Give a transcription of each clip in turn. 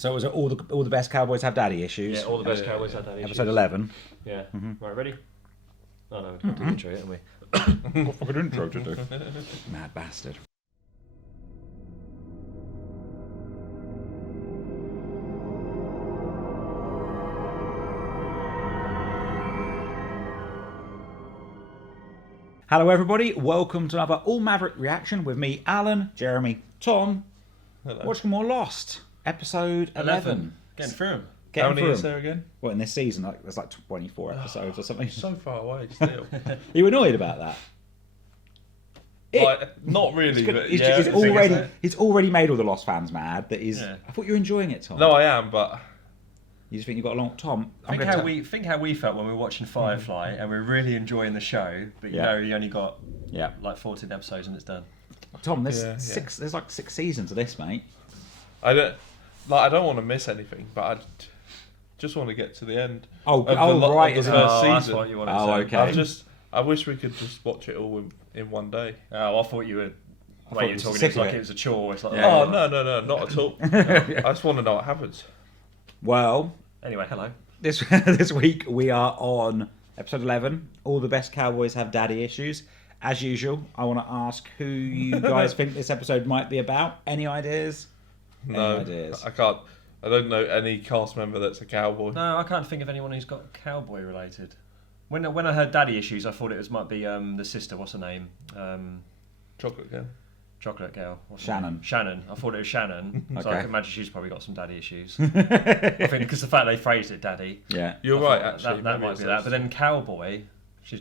So was it all the best Cowboys have daddy issues? Yeah, all the best Cowboys have daddy issues. Episode 11. Yeah. Right, ready? Oh no, we can't do the intro yet, haven't we? What fucking intro to do? Mad bastard. Hello everybody, welcome to another All Maverick reaction with me, Alan, Jeremy, Tom. Hello. Watching more Lost, episode 11. Getting through them. How many is there again? What, in this season? There's like 24 episodes or something. So far away still. Are you annoyed about that? Not really, but He's already made all the Lost fans mad. I thought you were enjoying it, Tom. No, I am, but You just think you got along, Tom? Think how we felt when we were watching Firefly and we were really enjoying the show, but you know you only got like 14 episodes and it's done. Tom, there's There's like 6 seasons of this, mate. I don't want to miss anything, but I just want to get to the end. Right, of the first season. That's what you wanted to say. Okay. I wish we could just watch it all in one day. Oh, I thought you were. Wait, you were talking sick of like it. it was a chore. It's like, No, not at all. I just want to know what happens. Well, anyway, hello. this week we are on episode 11. All the best Cowboys have daddy issues. As usual, I want to ask who you guys think this episode might be about. Any ideas? No, Any ideas? I can't. I don't know any cast member that's a cowboy. No, I can't think of anyone who's got cowboy related. When I heard daddy issues, I thought it might be the sister. What's her name? Chocolate girl. Chocolate girl. What's her Shannon. name? Shannon. I thought it was Shannon. So Okay. I can imagine she's probably got some daddy issues. I think because the fact they phrased it daddy. Yeah. You're right, actually. That might be that. But then cowboy, she's.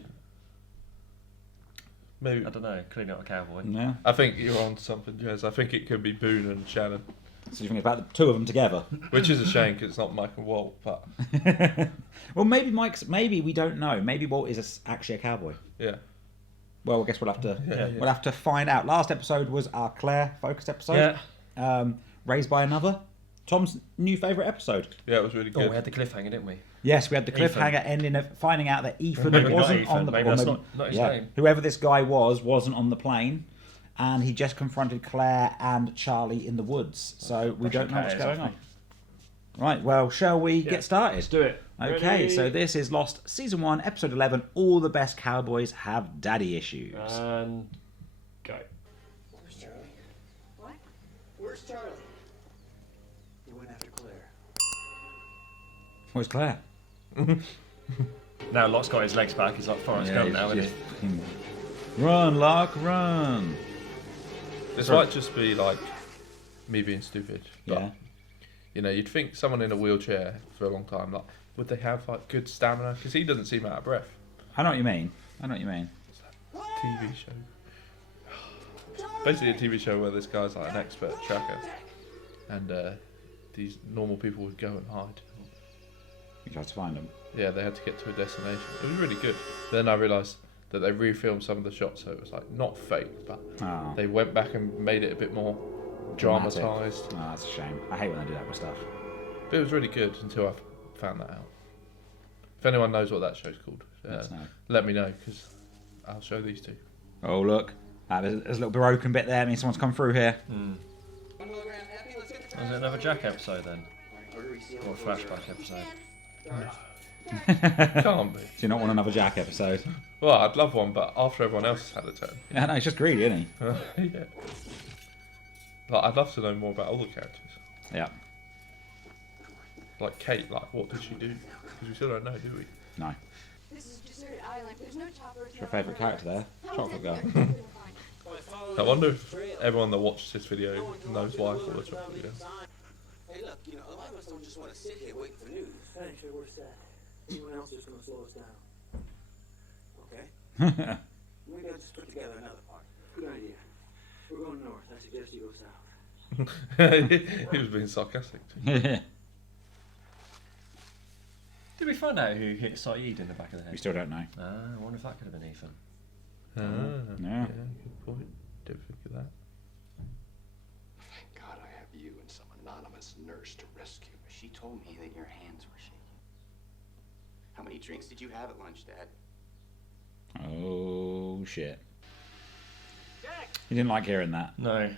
Maybe. I don't know. Clearly not a cowboy. Yeah. I think you're on to something, Jez. I think it could be Boone and Shannon. So you think it's about the two of them together? Which is a shame because it's not Mike and Walt, but Well, maybe Maybe we don't know. Maybe Walt is actually a cowboy. yeah. Well, I guess we'll have to. We'll have to find out. Last episode was our Claire focused episode. Yeah. Raised by Another. Tom's new favourite episode. Yeah, it was really Oh, good. we had the cliffhanger, didn't we? Yes, we had the Ethan. cliffhanger ending of finding out that Ethan Maybe not wasn't Ethan, on the maybe or that's not his name. Whoever this guy wasn't on the plane, and he just confronted Claire and Charlie in the woods. So we don't know what's going on. Right, well, shall we get started? Let's do it. Okay, Ready? so this is Lost Season 1, Episode 11, All the Best Cowboys Have Daddy Issues. And go. Where's Charlie? What? Where's Charlie? He went after Claire. Where's Claire? Now Locke's got his legs back. He's like Forrest Gump now, isn't he? Run, Locke, run! This might just be like me being stupid. But, Yeah. you know, you'd think someone in a wheelchair for a long time, like, would they have like good stamina? Because he doesn't seem out of breath. I know what you mean. TV show. Basically a TV show where this guy's like an expert tracker. And these normal people would go and hide. You tried to find him. Yeah, they had to get to a destination. It was really good. Then I realised that they refilmed some of the shots, so it was like not fake, but Oh. they went back and made it a bit more Dramatic. dramatised. Oh, that's a shame. I hate when they do that with stuff. But it was really good until I found that out. If anyone knows what that show's called, Let us know. let me know, because I'll show these two. Oh, look. There's a little broken bit there. I mean, someone's come through here. Was it another Jack episode then? Or a flashback episode? Can't be. Do you not want another Jack episode? Well, I'd love one, but after everyone else has had a turn. Yeah, no, he's just greedy, isn't he? Yeah. Like, I'd love to know more about all the characters. Yeah. Like Kate, like, what did she do? Because we still don't know, do we? No. This is a deserted island. There's no choppers. What's your favourite character there? Chocolate Girl. I wonder if everyone that watched this video knows why I call it chocolate video. Hey, look, you know, a lot of us don't just want to sit here waiting for news. That ain't sure we're sad. Anyone else is going to slow us down. Okay? Maybe I'll just put together another part. Good idea. We're going north. I suggest you go south. He was being sarcastic. We Did we find out who hit Saeed in the back of the head? still don't know. I wonder if that could have been Ethan. Yeah. Good point. Didn't think of that. Thank God I have you and some anonymous nurse to rescue me. She told me that your hands were shaking. How many drinks did you have at lunch, Dad? Oh, shit. You didn't like hearing that. No.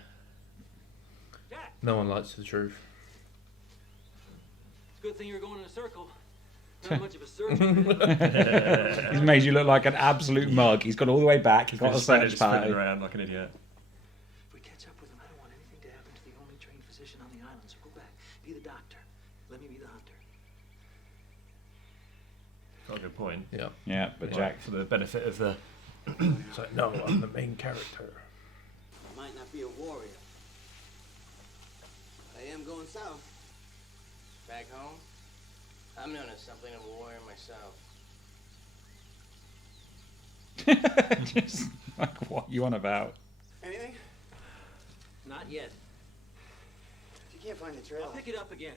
No one likes the truth. good thing you're going in a circle. Not much of a search. He's made you look like an absolute mug. He's gone all the way back. He's got a search party. Spinning around like an idiot. If we catch up with him, I don't want anything to happen to the only trained physician on the island. So go back. Be the doctor. Let me be the hunter. Got a good point. Yeah. Yeah, but Jack. For the benefit of the. It's like, no, I'm the main character. I might not be a warrior. I am going south. Back home, I'm known as something of a warrior myself. Just like, what you on about? Anything? Not yet. You can't find the trail. I'll pick it up again.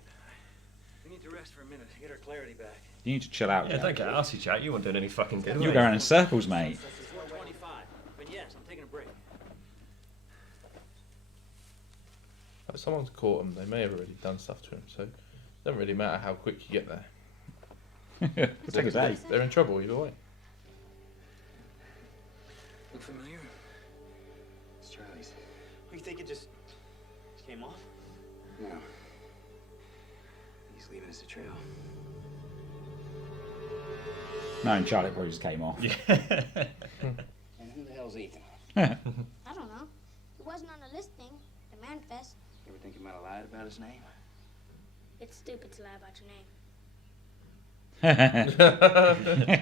We need to rest for a minute. Get our clarity back. You need to chill out. Yeah, Jack. don't get arsey, Jack. You weren't doing any fucking good. You're going in circles, mate. It's 4:25. But yes, I'm taking a break. If someone's caught him, they may have already done stuff to him, so it doesn't really matter how quick you get there. It'll take a day. They're in trouble either way. Look familiar? It's Charlie's. You think it just came off? No. He's leaving us a trail. No, and Charlie probably just came off. Yeah. And who the hell's Ethan? I don't know. It wasn't on the listing, the manifest. You ever think he might have lied about his name? It's stupid to lie about your name.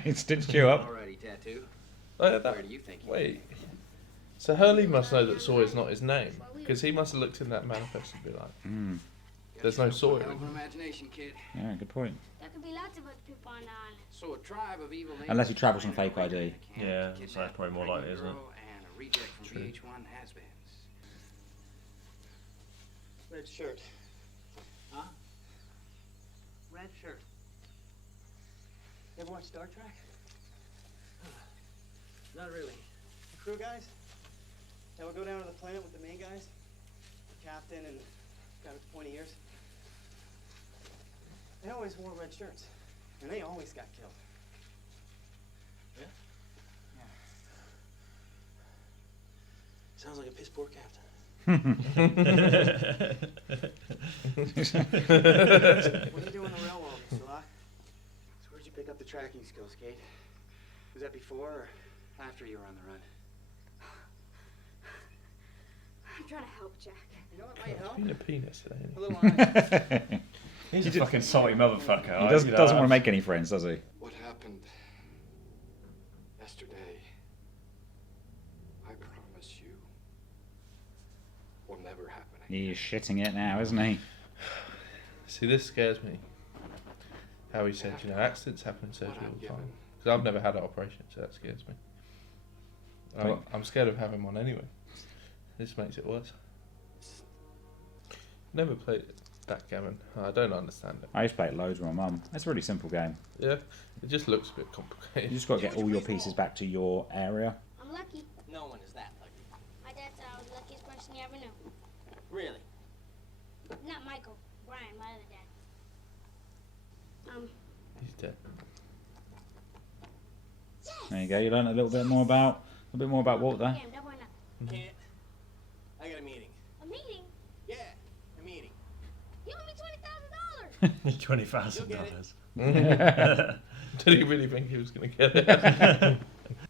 It stitched you up. Alrighty, tattoo. Where Where do you think? Wait. So Hurley must know that Sawyer's not his name, because he must have looked in that manifest and be like, there's no Sawyer. Hell of an imagination, kid. Yeah, good point. There could be lots of other people on the island. So a tribe of evil. Unless he travels on fake ID. Yeah, so that's probably more likely, isn't it? And a reject from VH1 has-beens. Red shirt. Huh? Red shirt. You ever watch Star Trek? Not really. The crew guys? That would go down to the planet with the main guys? The captain and got his pointy ears? They always wore red shirts. And they always got killed. Yeah? Yeah. Sounds like a piss poor captain. What do you do on the railroad, Mr. Locke? So where'd you pick up the tracking skills, Kate? Was that before or after you were on the run? I'm trying to help Jack. You know what might help? Being a penis today. A little honest. He's a fucking salty motherfucker. He doesn't want to make any friends, does he? What happened yesterday, I promise you, will never happen again. He's shitting it now, isn't he? See, this scares me. How he said, accidents happen in surgery all the time. Because I've never had an operation, so that scares me. I'm scared of having one anyway. This makes it worse. Never played backgammon. I don't understand it. I used to play it loads with my mum. It's a really simple game. Yeah, it just looks a bit complicated. You just got to get all your pieces back to your area. I'm lucky. No one is that lucky. My dad said I was the luckiest person he ever knew. Really? Not Michael. Brian, my other dad. He's dead. There you go. You learn a little bit more about Walt there. Game, double or nothing. Can't. I got a meeting. A meeting? Yeah, a meeting. You owe me $20,000. $20,000. Did he really think he was going to get it?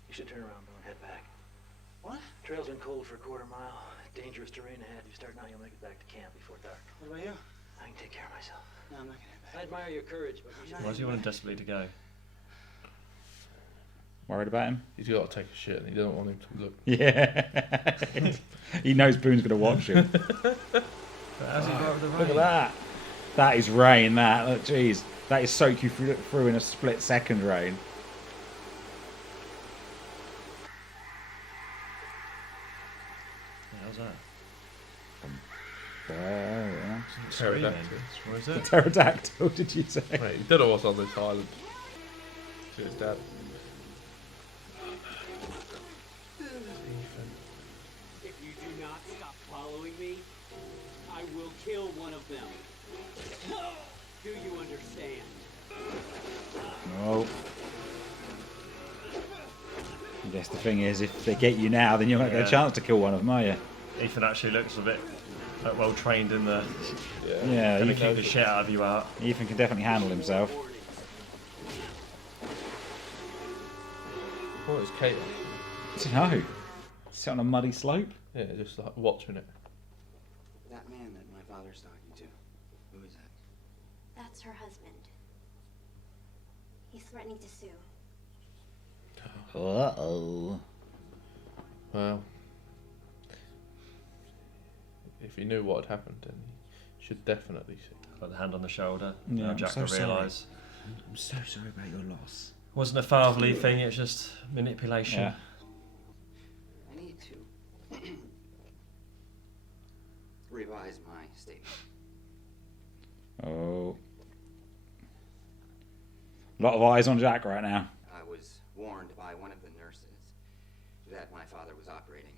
You should turn around, Bill, and head back. What? Trail's been cold for a quarter mile. Dangerous terrain ahead. If you start now, you'll make it back to camp before dark. What about you? I can take care of myself. No, I'm not gonna head I back. admire your courage, but you Why does he want desperately to go? Worried about him? He's got to take a shit and he doesn't want him to look. Yeah. He knows Boone's going to watch him. How's he got over the Look rain? at that. That is rain, that. Look, jeez. That is soak you through in a split second, rain. How's that? Pterodactyl. What is it? Pterodactyl, did you say? Mate, he don't know what's on this island. To his dad. If you do not stop following me, I will kill one of them. Do you understand? No. I guess the thing is, if they get you now, then you won't get a chance to kill one of them, are you? Ethan actually looks a bit like, well trained in the. Yeah, Gonna you kick the shit out of you out. Ethan can definitely handle himself. What is Kate? No. Sit on a muddy slope? Yeah, just like watching it. That man that my father's talking to, who is that? That's her husband. He's threatening to sue. Uh-oh. Well, if he knew what had happened, then he should definitely see. Got the hand on the shoulder. Yeah, Now I'm Jack so will sorry. realise. I'm so sorry about your loss. Wasn't a fatherly thing, it's just manipulation. Yeah. I need to revise my statement. Oh. A lot of eyes on Jack right now. I was warned by one of the nurses that my father was operating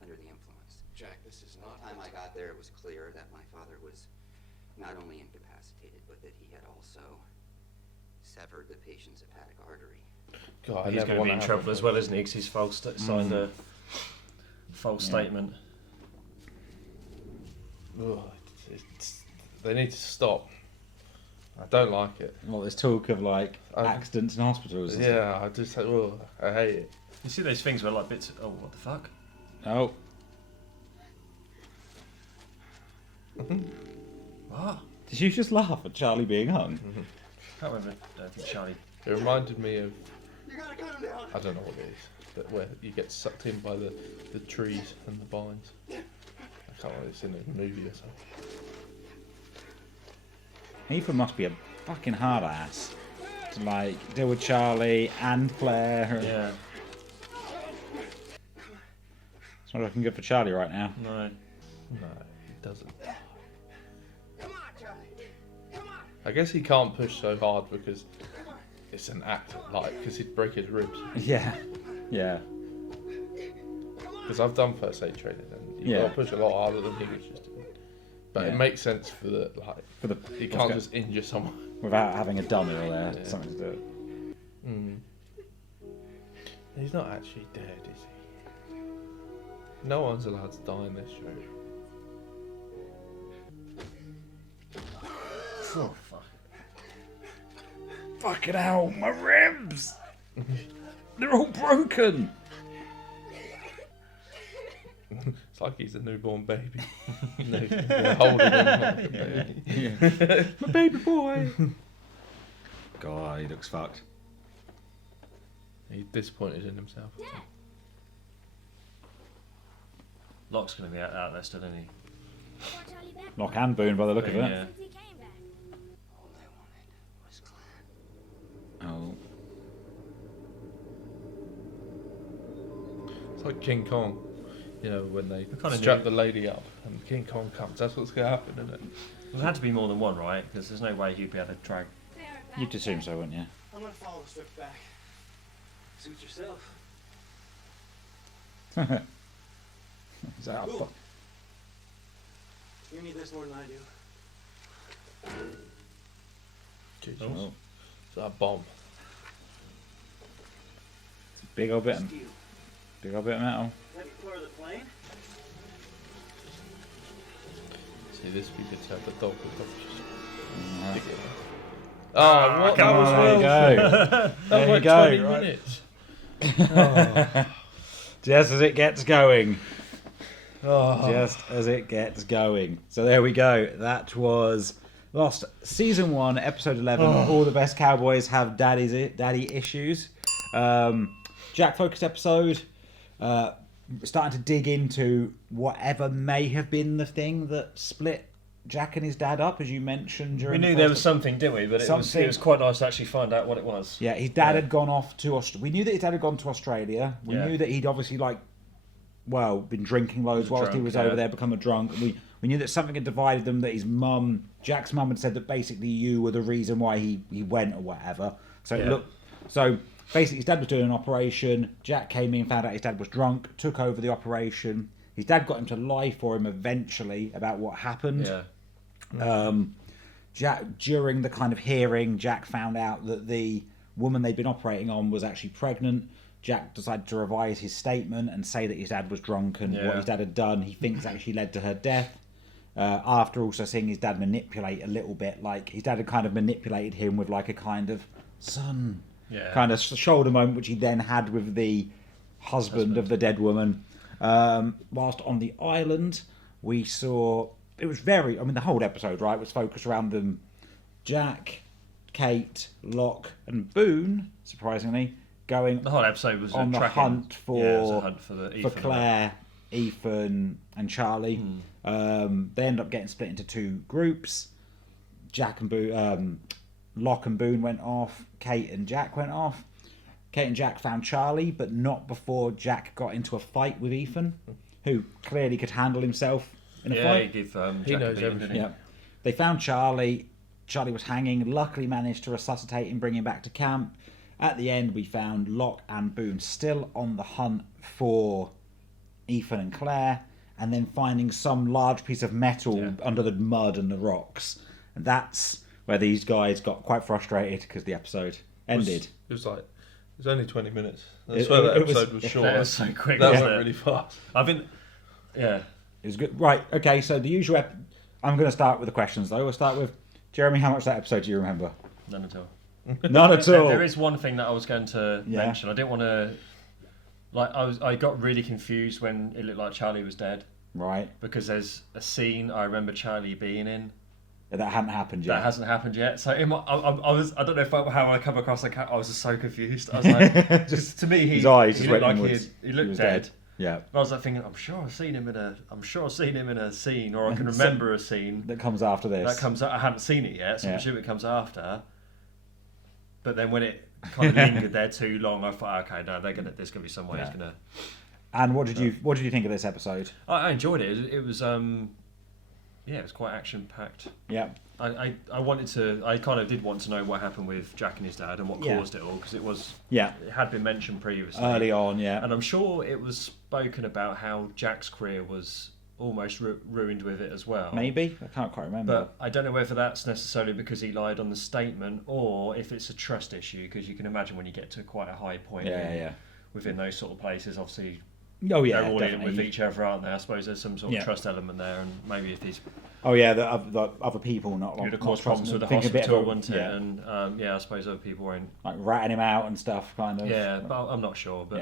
under the influence. Jack, this is not... By the time I got there, it was clear that my father was not only incapacitated, but that he had also severed the patient's hepatic artery. God, I He's never going to be want in trouble as well, isn't he? Because he's signed a false statement. Ugh, they need to stop. I don't like it. Well, there's talk of like accidents in hospitals. And Yeah, I just I hate it. You see those things where like bits. Oh, what the fuck? Oh. What? Did you just laugh at Charlie being hung? I can't remember. I think Charlie. It reminded me of, I don't know what it is, but where you get sucked in by the trees and the vines. I can't remember, it's in a movie or something. Ethan must be a fucking hard ass to like deal with Charlie and Claire. Yeah. It's not looking good for Charlie right now. No. No, it doesn't. Come on, Charlie. Come on. I guess he can't push so hard because it's an act, like, because he'd break his ribs. Yeah. Yeah. Because I've done first aid training and you've got to push a lot harder than he was just doing. But it makes sense for the, like, you can't just injure someone. Without having a dummy or there, something to do. Mm. He's not actually dead, is he? No one's allowed to die in this show. Oh fuck. Fucking hell, my ribs! They're all broken! It's like he's a newborn baby. No, we're holding him like a baby. Yeah. My baby boy! God, he looks fucked. He's disappointed in himself. Dad. Locke's going to be out there still, isn't he? Brought Charlie back. Lock and Boone by the look of it. Yeah. Since he came back. All I wanted was Glenn. Oh. It's like King Kong. You know, when they kinda strap knew. the lady up and King Kong comes, that's what's going to happen, isn't it? There had to be more than one, right? Because there's no way he'd be able to drag. You'd assume so, wouldn't you? I'm gonna follow Swift back. Suit yourself. Is that up? Ooh. You need this more than I do. Jesus. Oh. It's a bomb. It's a big old bit of, Steel. big old bit of metal. Heavy floor of the plane. See, this would be good to have the dog with just Alright. dig it in. Oh, what? come That was on, there you well go. That There was you like go, 20 right. minutes. Oh. Just as it gets going. Oh. Just as it gets going. So there we go. That was Lost Season 1, Episode 11. All the best Cowboys have daddy issues. Jack-focused episode. Starting to dig into whatever may have been the thing that split Jack and his dad up, as you mentioned We during knew the there first was something, didn't we? But it Something. was quite nice to actually find out what it was. Yeah, his dad had gone off to we knew that his dad had gone to Australia. We Yeah. knew that he'd obviously been drinking loads whilst he drunk, was yeah. over there, become a drunk. We knew that something had divided them, that his mum, Jack's mum, had said that basically you were the reason why he went or whatever. So Yeah. so basically his dad was doing an operation. Jack came in, found out his dad was drunk, took over the operation. His dad got him to lie for him eventually about what happened. Yeah. Jack, during the kind of hearing, Jack found out that the woman they'd been operating on was actually pregnant. Jack decided to revise his statement and say that his dad was drunk and what his dad had done, he thinks actually led to her death. After also seeing his dad manipulate a little bit, like his dad had kind of manipulated him with like a kind of son kind of shoulder moment, which he then had with the husband of the dead woman. Whilst on the island, we saw, it was very, I mean the whole episode, right, was focused around them, Jack, Kate, Locke and Boone, surprisingly, going the whole episode was on the hunt for Claire, Ethan and Charlie. They end up getting split into two groups. Jack and Boone, Locke and Boone went off. Kate and Jack went off. Kate and Jack found Charlie, but not before Jack got into a fight with Ethan, who clearly could handle himself in a fight. He knows everything. Yeah. They found Charlie. Charlie was hanging. Luckily managed to resuscitate him, bring him back to camp. At the end, we found Locke and Boone still on the hunt for Ethan and Claire, and then finding some large piece of metal under the mud and the rocks. And that's where these guys got quite frustrated because the episode ended. It was only 20 minutes. I swear that episode was short. That was so quick. That went really fast. It was good. Right, okay, so the usual... I'm going to start with the questions, though. We'll start with... Jeremy, how much of that episode do you remember? None at all. None at all? There is one thing that I was going to mention. I didn't want to... I got really confused when it looked like Charlie was dead. Right. Because there's a scene I remember Charlie being in. That hadn't happened yet. That hasn't happened yet. So I don't know how I come across I was just so confused. I was like, just to me, he looked like he looked dead. Yeah. But I was like thinking, I'm sure I've seen him in a scene, or I can remember a scene that comes after this. I haven't seen it yet, so I'm sure it comes after. But then when it kind of lingered there too long, I thought, okay, no, there's gonna be some way it's gonna. And what did you think of this episode? I enjoyed it. It was it was quite action packed. Yeah. I kind of did want to know what happened with Jack and his dad and what caused it all, because it had been mentioned previously early on, and I'm sure it was spoken about how Jack's career was almost ruined with it as well. Maybe, I can't quite remember. But I don't know whether that's necessarily because he lied on the statement, or if it's a trust issue, because you can imagine when you get to quite a high point within those sort of places, obviously. Oh yeah, they're all definitely. in with each other, aren't they? I suppose there's some sort of trust element there, and maybe if he's the other people not you'd have caused problems with the hospital, wouldn't it? And I suppose other people won't like ratting him out and stuff, kind of. Yeah, but I'm not sure. But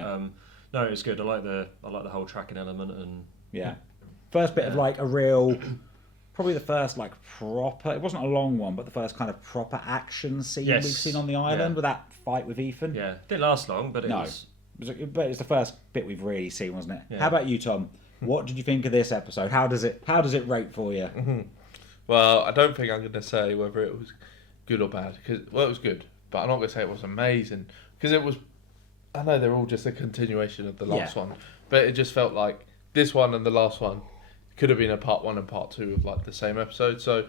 no, it was good. I like the whole tracking element and first bit of like a real, probably the first like proper. It wasn't a long one, but the first kind of proper action scene we've seen on the island with that fight with Ethan. Yeah, it didn't last long, but it was. But it's the first bit we've really seen, wasn't it? Yeah. How about you, Tom? What did you think of this episode? How does it rate for you? Mm-hmm. Well, I don't think I'm going to say whether it was good or bad. It was good, but I'm not going to say it was amazing, because it was. I know they're all just a continuation of the last one, but it just felt like this one and the last one could have been a part 1 and part 2 of like the same episode. So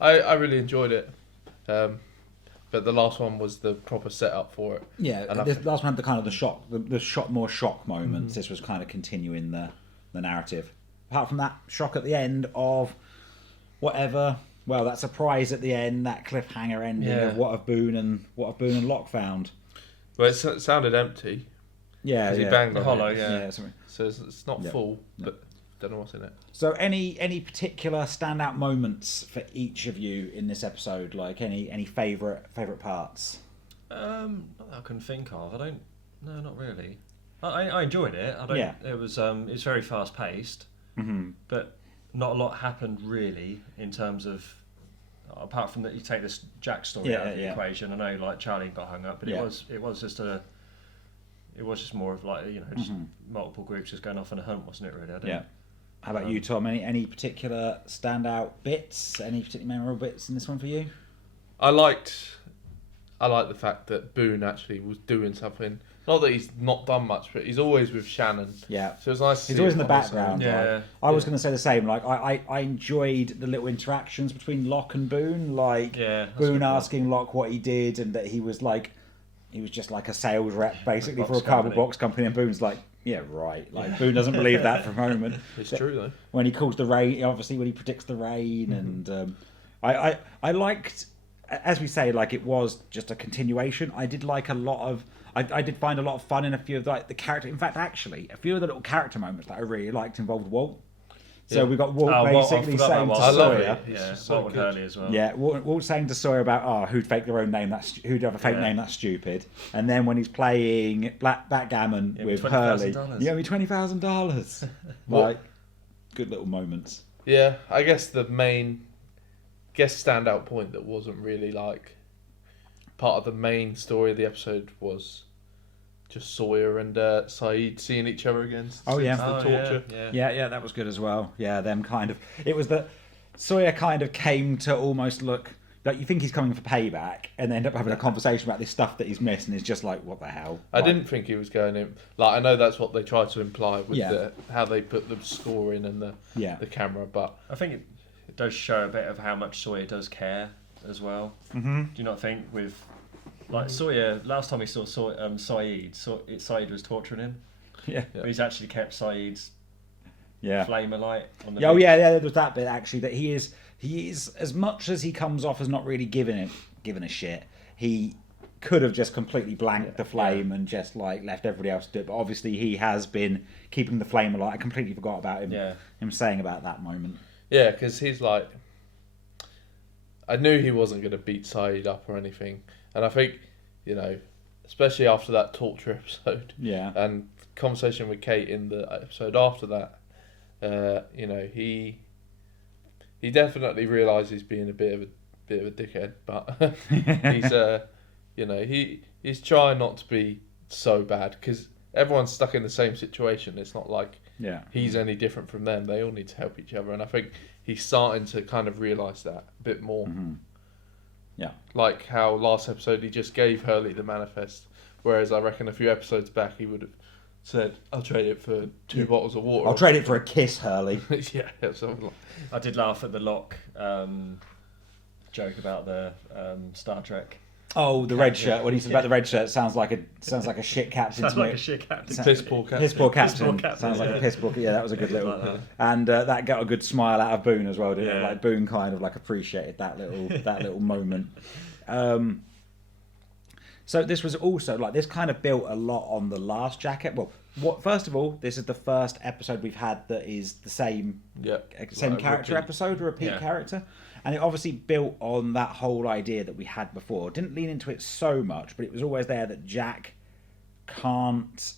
I really enjoyed it. But the last one was the proper setup for it. Yeah, the last one had the kind of the shock moments. This was kind of continuing the narrative. Apart from that shock at the end of whatever, well, that surprise at the end, that cliffhanger ending of what have Boone and Locke found. Well, it sounded empty. Yeah, he banged the on hollow. It. So it's not full, but don't know what's in it. So any particular standout moments for each of you in this episode? Like any favourite parts? Not that I can think of. No, not really. I enjoyed it. It was it's very fast paced, but not a lot happened really in terms of apart from that you take this Jack story out of the equation. I know like Charlie got hung up, but it was just more of like just multiple groups just going off on a hunt, wasn't it? Really? How about you, Tom? Any particular standout bits? Any particularly memorable bits in this one for you? I liked the fact that Boone actually was doing something. Not that he's not done much, but he's always with Shannon. Yeah. So it's nice to see he's always in the background. Yeah. I was going to say the same. Like I enjoyed the little interactions between Locke and Boone. Like Boone asking Locke what he did, and that he was just like a sales rep basically for a cardboard box company, and Boone's like, yeah, right. Like Boone doesn't believe that for a moment. It's true though. When he calls the rain, obviously when he predicts the rain, and I liked, as we say, like it was just a continuation. I I did find a lot of fun in a few of the character. In fact, actually, a few of the little character moments that I really liked involved Walt. So we got Walt basically saying to Sawyer, Walt and Hurley as well. Yeah, Walt saying to Sawyer about who'd fake their own name, who'd have a fake name, that's stupid. And then when he's playing backgammon with Hurley, you owe me $20,000. Like, good little moments. Yeah, I guess the main standout point that wasn't really like part of the main story of the episode was just Sawyer and Saeed seeing each other again. Torture. Yeah, that was good as well. Yeah, them kind of. It was that Sawyer kind of came to almost look like you think he's coming for payback, and then end up having a conversation about this stuff that he's missed, and it's just like, what the hell? I didn't think he was going in. Like, I know that's what they tried to imply with how they put the score in and the camera, but I think it does show a bit of how much Sawyer does care as well. Mm-hmm. Do you not think with like Sawyer, last time we saw Saeed was torturing him. Yeah. But he's actually kept Saeed's flame alight on the beach. There was that bit actually that he is as much as he comes off as not really giving a shit, he could have just completely blanked the flame and just like left everybody else to do it. But obviously he has been keeping the flame alight. I completely forgot about him. Yeah. Him saying about that moment. Yeah, because he's like, I knew he wasn't going to beat Saeed up or anything. And I think, especially after that torture episode, and conversation with Kate in the episode after that, he definitely realises he's being a bit of a dickhead, but he's trying not to be so bad because everyone's stuck in the same situation. It's not like he's any different from them. They all need to help each other, and I think he's starting to kind of realise that a bit more. Mm-hmm. Yeah. Like how last episode he just gave Hurley the manifest, whereas I reckon a few episodes back he would have said, I'll trade it for 2 bottles of water. I'll trade it for a kiss, Hurley. Yeah, something like that. I did laugh at the Locke joke about the Star Trek. Oh, the red shirt. When he said about the red shirt, sounds like a shit captain. Sounds like a shit captain. Piss poor captain. Piss poor captain. Sounds like a piss poor. Yeah, that was a good little. Like and that got a good smile out of Boone as well, didn't it? Like Boone kind of like appreciated that little moment. So this was also like this kind of built a lot on the last Jacket. Well, first of all, this is the first episode we've had that is the same character episode, repeat character. And it obviously built on that whole idea that we had before. Didn't lean into it so much, but it was always there that Jack can't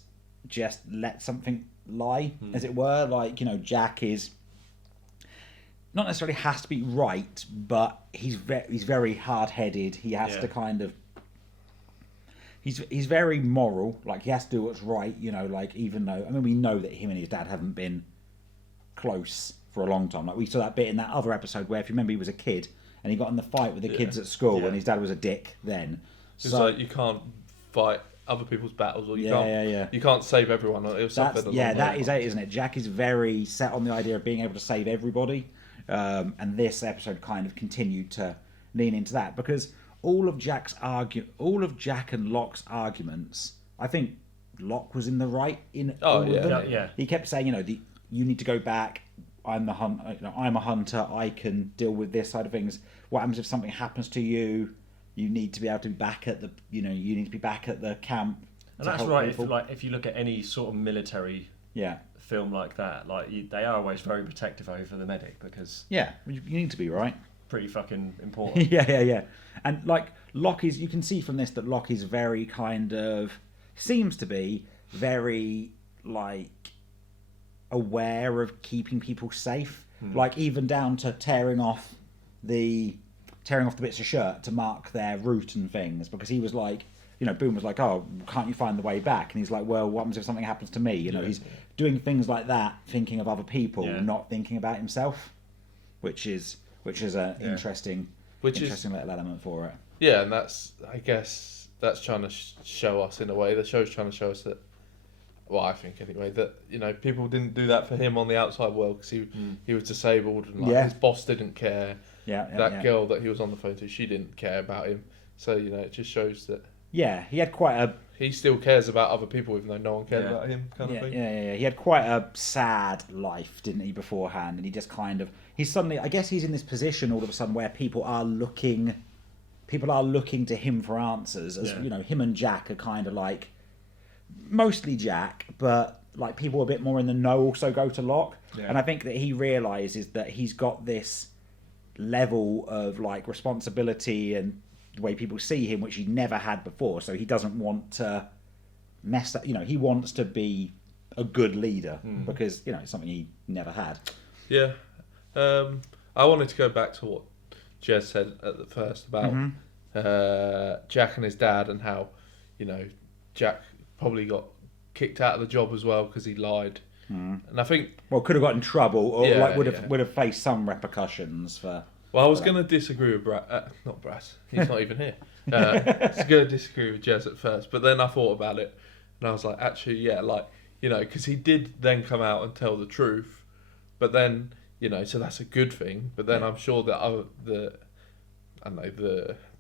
just let something lie, as it were. Like, Jack is not necessarily has to be right, but he's very hard-headed. He has to kind of... He's very moral. Like, he has to do what's right, like, even though... I mean, we know that him and his dad haven't been close for a long time. Like, we saw that bit in that other episode where, if you remember, he was a kid and he got in the fight with the kids at school and his dad was a dick then. It's like you can't fight other people's battles, or you can't save everyone. It was something that is it, isn't it? Jack is very set on the idea of being able to save everybody, and this episode kind of continued to lean into that, because all of Jack and Locke's arguments, I think Locke was in the right in all of them. Yeah. He kept saying, you need to go back. I'm a hunter. I can deal with this side of things. What happens if something happens to you? You need to be able to be back at the. You need to be back at the camp. And that's right. If you look at any sort of military film like that, they are always very protective over the medic, because you need to be right. Pretty fucking important. Yeah. And like Locke is, you can see from this that Locke is very kind of seems to be very like aware of keeping people safe, like even down to tearing off the bits of shirt to mark their route and things, because he was like, Boone was like, oh, can't you find the way back? And he's like, well, what happens if something happens to me? He's doing things like that, thinking of other people, not thinking about himself, which is an interesting little element for it. Yeah, and I guess that's trying to show us, in a way, the show's trying to show us that, well, I think anyway, that people didn't do that for him on the outside world, because he was disabled, and his boss didn't care. That girl that he was on the phone to, she didn't care about him. So it just shows that. Yeah, he had quite a. He still cares about other people, even though no one cared about him, kind of thing. Yeah. He had quite a sad life, didn't he, beforehand? And he just kind of. He's suddenly. I guess he's in this position all of a sudden where people are looking people are looking to him for answers. As you know, him and Jack are kind of like mostly Jack, but like people a bit more in the know also go to Locke. And I think that he realizes that he's got this level of like responsibility and the way people see him, which he never had before. So he doesn't want to mess up. You know, he wants to be a good leader because you know it's something he never had. Yeah, I wanted to go back to what Jez said at the first about Jack and his dad and how, you know, Jack probably got kicked out of the job as well because he lied. And I think could have got in trouble or would have faced some repercussions for. Well, I was going to disagree with not Brass. He's not even here. I was going to disagree with Jez at first, but then I thought about it and I was like, actually, yeah, like, you know, because he did then come out and tell the truth, but then, you know, so that's a good thing. But then I'm sure that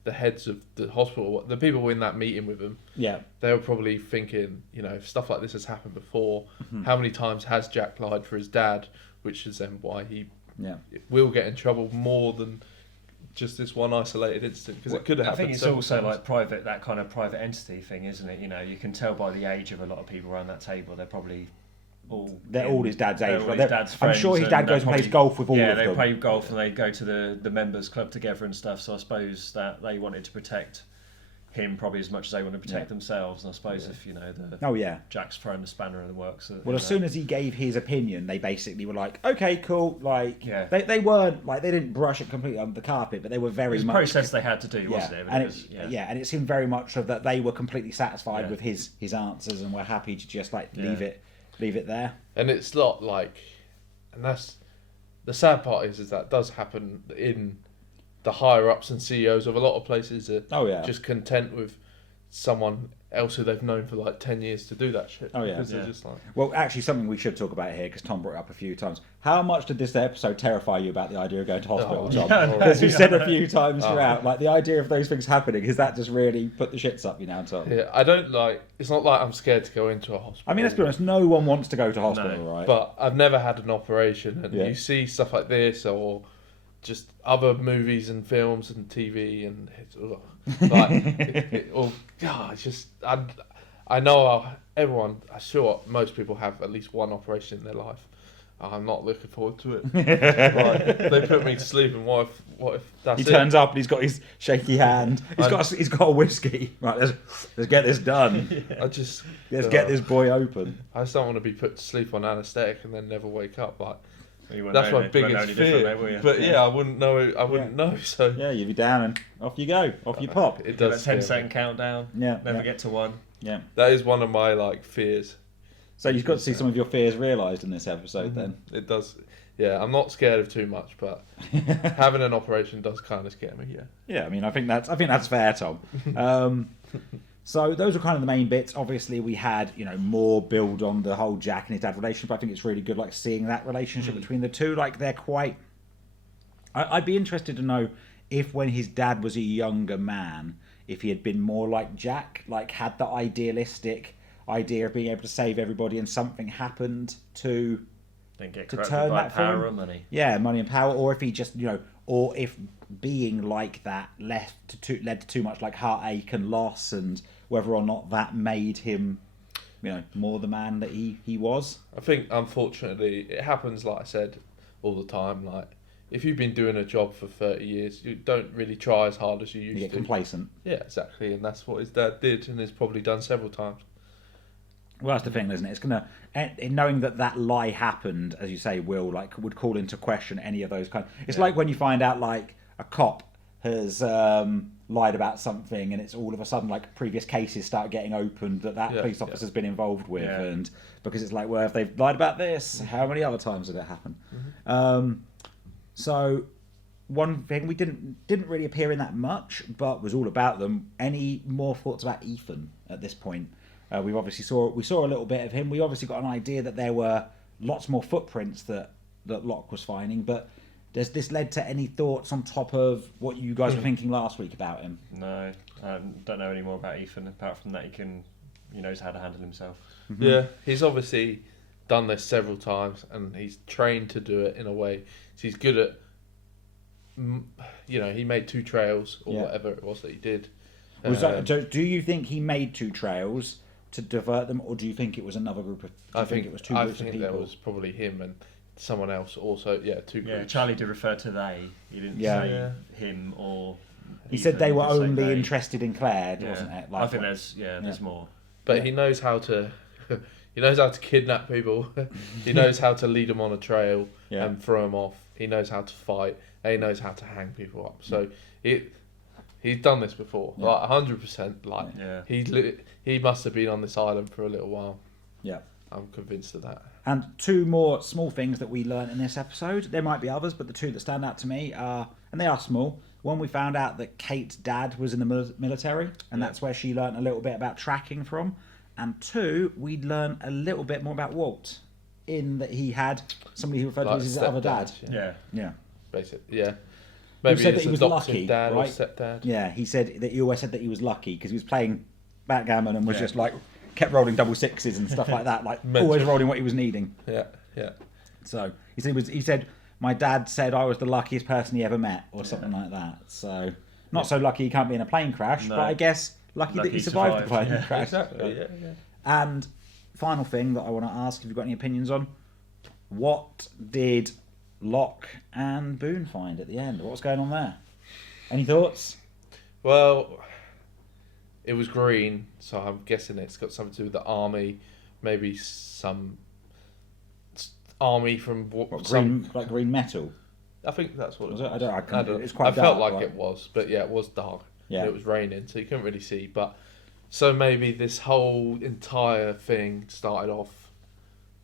the heads of the hospital, the people in that meeting with him, they were probably thinking, you know, if stuff like this has happened before, how many times has Jack lied for his dad, which is then why he will get in trouble more than just this one isolated incident, because it could have happened. I think it's also like private, that kind of private entity thing, isn't it? You know, you can tell by the age of a lot of people around that table, they're probably all his dad's age. I'm sure his dad goes and plays golf with all of them. Yeah, they play golf and they go to the members club together and stuff. So I suppose that they wanted to protect him probably as much as they want to protect themselves. And I suppose if, you know, Jack's throwing the spanner in the works. Well, as soon as he gave his opinion, they basically were like, okay, cool. Like, they weren't, like, they didn't brush it completely under the carpet, but they were very much... It was a process they had to do, wasn't it? And it seemed very much that they were completely satisfied with his answers and were happy to just, like, leave it there. And it's not like... And that's... The sad part is that does happen in... the higher-ups and CEOs of a lot of places are just content with someone else who they've known for like 10 years to do that shit. Because they're just like... Well, actually, something we should talk about here, because Tom brought it up a few times. How much did this episode terrify you about the idea of going to hospital, Tom? Because you said a few times throughout, like the idea of those things happening, is that just really put the shits up you now, Tom? Yeah, I don't like... It's not like I'm scared to go into a hospital. I mean, let's be honest, no one wants to go to hospital, right? But I've never had an operation, and you see stuff like this, or... just other movies and films and TV and it's just I know everyone. I'm sure most people have at least one operation in their life. I'm not looking forward to it. They put me to sleep, and what if that's he turns up and he's got his shaky hand. He's got a whiskey. Right, let's get this done. Let's get this boy open. I just don't want to be put to sleep on anaesthetic and then never wake up. Like. That's my biggest fear. But I wouldn't know. I wouldn't know. So you'd be down and off you go. Off you pop. It does. 10-second countdown. Never get to one. Yeah. That is one of my fears. So you've got to see some of your fears realised in this episode. Then it does. Yeah, I'm not scared of too much, but having an operation does kind of scare me. Yeah. Yeah, I mean, I think that's fair, Tom. So those were kind of the main bits. Obviously, we had, you know, more build on the whole Jack and his dad relationship. I think it's really good, like, seeing that relationship between the two. Like, they're quite... I'd be interested to know if when his dad was a younger man, if he had been more like Jack, like, had the idealistic idea of being able to save everybody and something happened to turn that power or money. Yeah, money and power. Or if he just, you know... Or if being like that led to too much like heartache and loss, and whether or not that made him, you know, more the man that he was. I think, unfortunately, it happens, like I said, all the time. Like, if you've been doing a job for 30 years, you don't really try as hard as you used to. You get complacent. Yeah, exactly. And that's what his dad did, and he's probably done several times. Well, that's the thing, isn't it? It's gonna, knowing that lie happened, as you say, would call into question any of those kind. It's like when you find out like a cop has lied about something, and it's all of a sudden like previous cases start getting opened that police officer's been involved with, and because it's like, well, if they've lied about this, how many other times did it happen? So one thing we didn't really appear in that much, but was all about them. Any more thoughts about Ethan at this point? We saw a little bit of him. We obviously got an idea that there were lots more footprints that Locke was finding. But does this led to any thoughts on top of what you guys were thinking last week about him? No, I don't know any more about Ethan apart from that he knows how to handle himself. Mm-hmm. Yeah, he's obviously done this several times, and he's trained to do it in a way. So he's good at he made 2 trails or whatever it was that he did. Do you think he made 2 trails to divert them, or do you think it was another group of? I think it was 2 groups of people. There was probably him and someone else also. Yeah, 2 groups. Yeah, Charlie did refer to they. He didn't say him or. He said they were only interested in Claire, wasn't it? I think there's more. But he knows how to. He knows how to kidnap people. He knows how to lead them on a trail and throw them off. He knows how to fight. And he knows how to hang people up. So he's done this before, like 100%. Like he must have been on this island for a little while. Yeah, I'm convinced of that. And 2 more small things that we learned in this episode. There might be others, but the 2 that stand out to me are, and they are small. One, we found out that Kate's dad was in the military, and that's where she learned a little bit about tracking from. And 2, we learned a little bit more about Walt, in that he had somebody who referred to as his other dad. Yeah. Basically, yeah. Maybe he said that he was lucky, dad right? or stepdad. Yeah, he said that he always said that he was lucky because he was playing backgammon and was just like kept rolling double sixes and stuff like that, like always rolling what he was needing. Yeah. So he said my dad said I was the luckiest person he ever met, or something like that. So not so lucky he can't be in a plane crash, but I guess lucky that he survived the plane crash. Exactly. Yeah. And final thing that I want to ask, if you've got any opinions on, what did Locke and Boone find at the end? What's going on there? Any thoughts? Well, it was green, so I'm guessing it's got something to do with the army. Maybe some army from green metal. I think that's what it was. I don't. It's quite I dark, felt like right? it was, but yeah, it was dark. Yeah, it was raining, so you couldn't really see. But so maybe this whole entire thing started off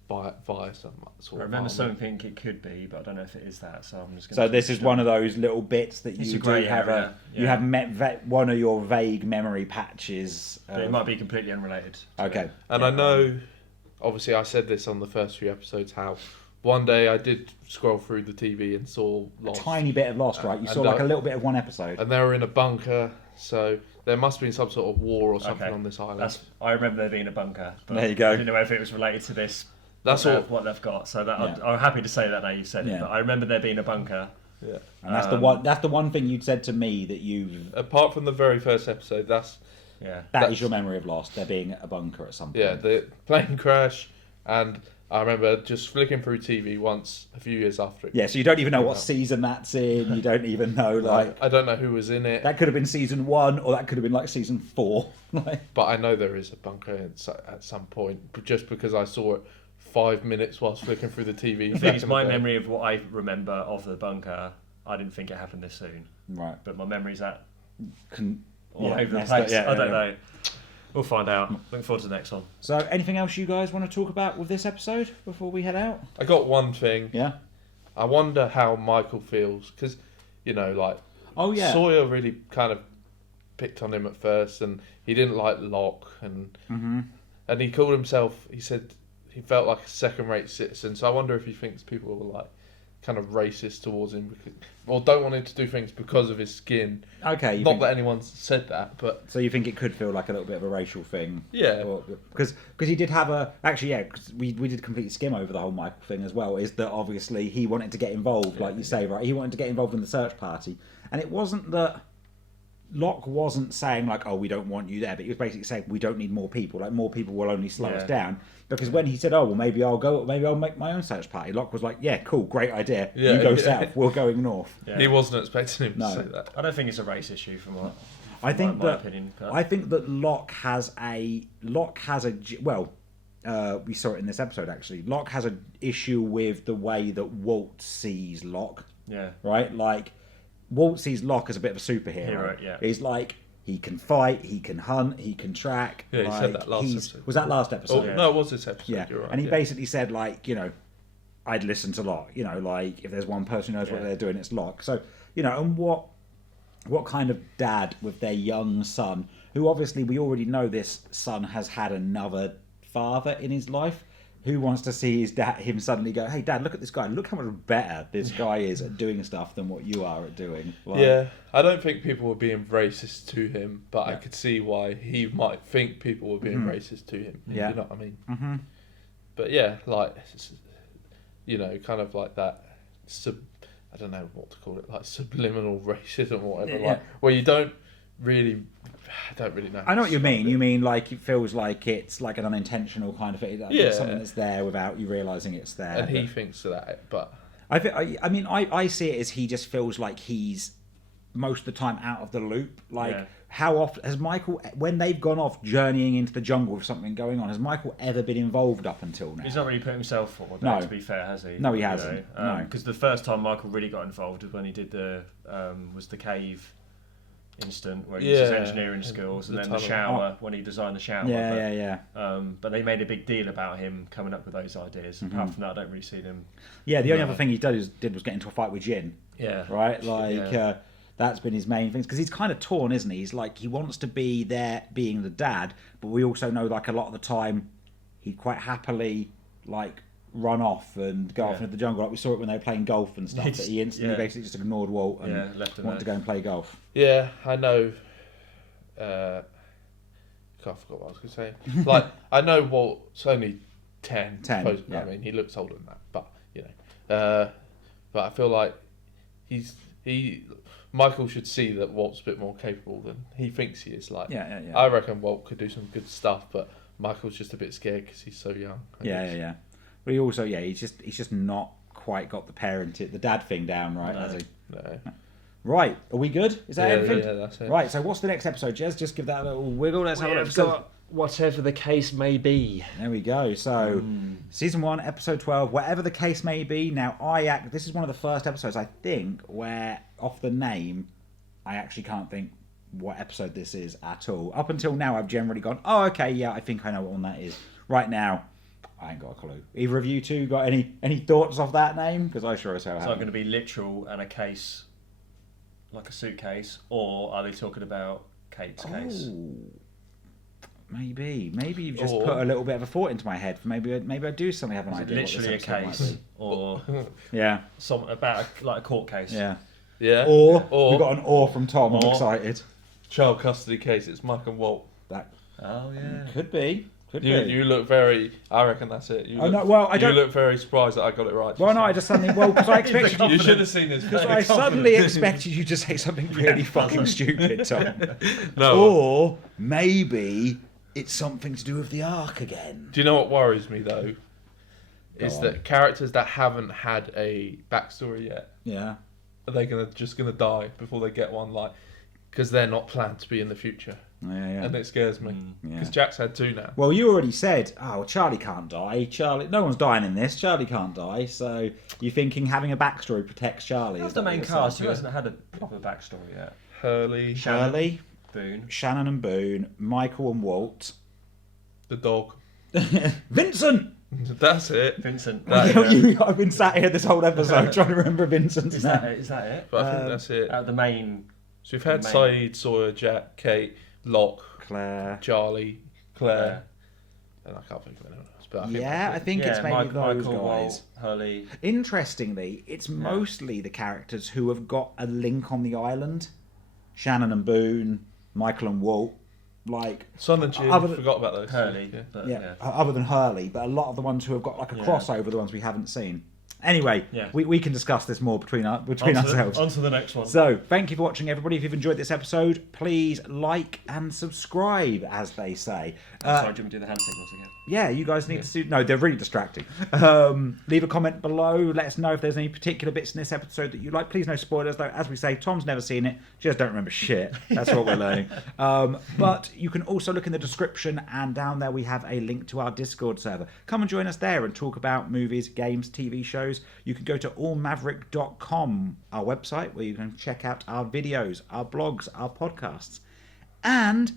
via some sort of. I remember army. something it could be, but I don't know if it is that. So I'm just. So this is one of those little bits that you do have you have met one of your vague memory patches. But it might be completely unrelated. Okay. And I know, obviously, I said this on the first few episodes how. One day I did scroll through the TV and saw Lost. A tiny bit of Lost, right? You saw like a little bit of one episode. And they were in a bunker, so there must have been some sort of war or something on this island. I remember there being a bunker. But there you go. I didn't know if it was related to this. That's what they've got. So that I'm happy to say that now you said it. But I remember there being a bunker. Yeah. And that's the one. That's the one thing you'd said to me that you. Apart from the very first episode, that is your memory of Lost. There being a bunker at some point. Yeah, the plane crash and. I remember just flicking through TV once a few years after it. Yeah, so you don't even know what season that's in. You don't even know, like... I don't know who was in it. That could have been season 1, or that could have been, like, season 4. But I know there is a bunker at some point, just because I saw it 5 minutes whilst flicking through the TV. I think it's my memory of what I remember of the bunker. I didn't think it happened this soon. Right. But my memory's all over the place. I don't know. We'll find out. Looking forward to the next one. So, anything else you guys want to talk about with this episode before we head out? I got one thing. Yeah. I wonder how Michael feels because, Sawyer really kind of picked on him at first, and he didn't like Locke, and he called himself. He said he felt like a second-rate citizen. So I wonder if he thinks people were like kind of racist towards him, or don't want him to do things because of his skin. Okay. Not that anyone's said that, but... So you think it could feel like a little bit of a racial thing? Yeah. Because he did have a... Actually, yeah, cause we did completely skim over the whole Michael thing as well, is that obviously he wanted to get involved, like you say, right? He wanted to get involved in the search party. And it wasn't that... Locke wasn't saying, like, oh, we don't want you there, but he was basically saying, we don't need more people. Like, more people will only slow us down. Because when he said, oh, well, maybe I'll make my own search party, Locke was like, yeah, cool, great idea. Yeah, you go south, we're going north. Yeah. He wasn't expecting him to say that. I don't think it's a race issue from my opinion. I think that Locke has a well, we saw it in this episode actually. Locke has an issue with the way that Walt sees Locke. Yeah. Right? Like, Walt sees Locke as a bit of a superhero. Yeah. He's like, he can fight, he can hunt, he can track. Yeah, he said that last episode. Was that last episode? Oh, no, it was this episode. Yeah. You're right. And he basically said, like, I'd listen to Locke. Like, if there's one person who knows what they're doing, it's Locke. So, and what kind of dad with their young son, who obviously we already know this son has had another father in his life, who wants to see him suddenly go, hey, Dad, look at this guy. Look how much better this guy is at doing stuff than what you are at doing. Like, yeah, I don't think people were being racist to him, but I could see why he might think people were being racist to him. Yeah. You know what I mean? Mm-hmm. But yeah, like, kind of like that. I don't know what to call it, like subliminal racism or whatever, Yeah. like where you don't really know. I know what you mean. You mean like it feels like it's like an unintentional kind of thing. Like it's something that's there without you realising it's there. And he thinks that, but I see it as he just feels like he's most of the time out of the loop. Like how often has Michael, when they've gone off journeying into the jungle with something going on, has Michael ever been involved up until now? He's not really put himself forward, No. to be fair, has he? No, he hasn't. No. Because the first time Michael really got involved was when he did the cave incident where he used his engineering skills, and then the shower when he designed the shower. But they made a big deal about him coming up with those ideas. Apart from that, I don't really see them. Yeah, the only other thing he did was get into a fight with Jin. Yeah. Right? Like, that's been his main things. Because he's kind of torn, isn't he? He's like, he wants to be there being the dad, but we also know, like, a lot of the time, he'd quite happily, like, run off and go off into the jungle. Like we saw it when they were playing golf and stuff. That he instantly basically just ignored Walt and wanted to go and play golf. Yeah, I know. I forgot what I was going to say. Like, I know Walt's only 10. I mean, he looks older than that, but you know. But I feel like Michael should see that Walt's a bit more capable than he thinks he is. Like, I reckon Walt could do some good stuff, but Michael's just a bit scared because he's so young. Yeah. But he also, he's just not quite got the dad thing down right, has he? No. Right, are we good? Is that everything? Yeah, that's it. Right, so what's the next episode, Jez? Just give that a little wiggle. Let's have a look. Whatever the case may be. There we go. So, season 1, episode 12, whatever the case may be. Now, this is one of the first episodes, I think, where off the name, I actually can't think what episode this is at all. Up until now, I've generally gone, oh, okay, yeah, I think I know what one that is. Right now, I ain't got a clue. Either of you two got any thoughts of that name? Because I sure as hell haven't. Is it going to be literal and a case, like a suitcase, or are they talking about Kate's case? Maybe you've just put a little bit of a thought into my head. Maybe I do suddenly have an idea. Literally a case, or something about like a court case. Yeah. Or we got an or from Tom. I'm excited. Child custody case. It's Mike and Walt. Could be. You look very. I reckon that's it. You look very surprised that I got it right. Well, no, I just suddenly. Well, because I expected you should have seen this. Because I suddenly expected you to say something really fucking stupid, Tom. No. Or maybe it's something to do with the Ark again. Do you know what worries me though? Is that characters that haven't had a backstory yet? Yeah. Are they just gonna die before they get one? Like, because they're not planned to be in the future. Yeah. And it scares me because Jack's had 2 now. Well, you already said, Charlie can't die. No one's dying in this. Charlie can't die. So you're thinking having a backstory protects Charlie. That's the main cast. Who hasn't had a proper backstory yet? Hurley, Boone, Shannon and Boone, Michael and Walt, the dog, Vincent. That's it. Vincent. I've been sat here this whole episode trying to remember Vincent's name. Is that it? But I think that's it. The main. So we've had Saeed, Sawyer, Jack, Kate, Locke, Claire, Charlie, Claire, and I can't think of anyone else. But I think it's maybe those Michael, guys. Walt, Hurley. Interestingly, it's mostly the characters who have got a link on the island. Shannon and Boone, Michael and Walt. Like Son and Jim, forgot about those. Hurley, other than Hurley, but a lot of the ones who have got like a crossover, the ones we haven't seen. Anyway, we can discuss this more between ourselves. On to the next one. So, thank you for watching, everybody. If you've enjoyed this episode, please like and subscribe, as they say. Sorry, do you want me to do the hand signals again? Yeah, you guys need to... No, they're really distracting. Leave a comment below. Let us know if there's any particular bits in this episode that you like. Please no spoilers, though. As we say, Tom's never seen it. Just don't remember shit. That's what we're learning. But you can also look in the description, and down there we have a link to our Discord server. Come and join us there and talk about movies, games, TV shows. You can go to allmaverick.com, our website, where you can check out our videos, our blogs, our podcasts. And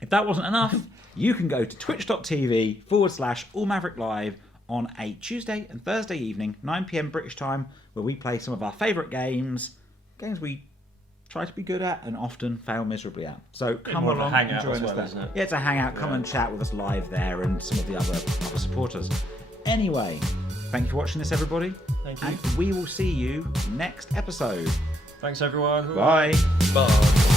if that wasn't enough, you can go to twitch.tv/allmavericklive on a Tuesday and Thursday evening, 9 PM British time, where we play some of our favourite games we try to be good at and often fail miserably at. So come along and join us there. Yeah, it's a hangout. Come and chat with us live there and some of the other supporters. Anyway, thank you for watching this, everybody. Thank you. And we will see you next episode. Thanks, everyone. Bye. Bye.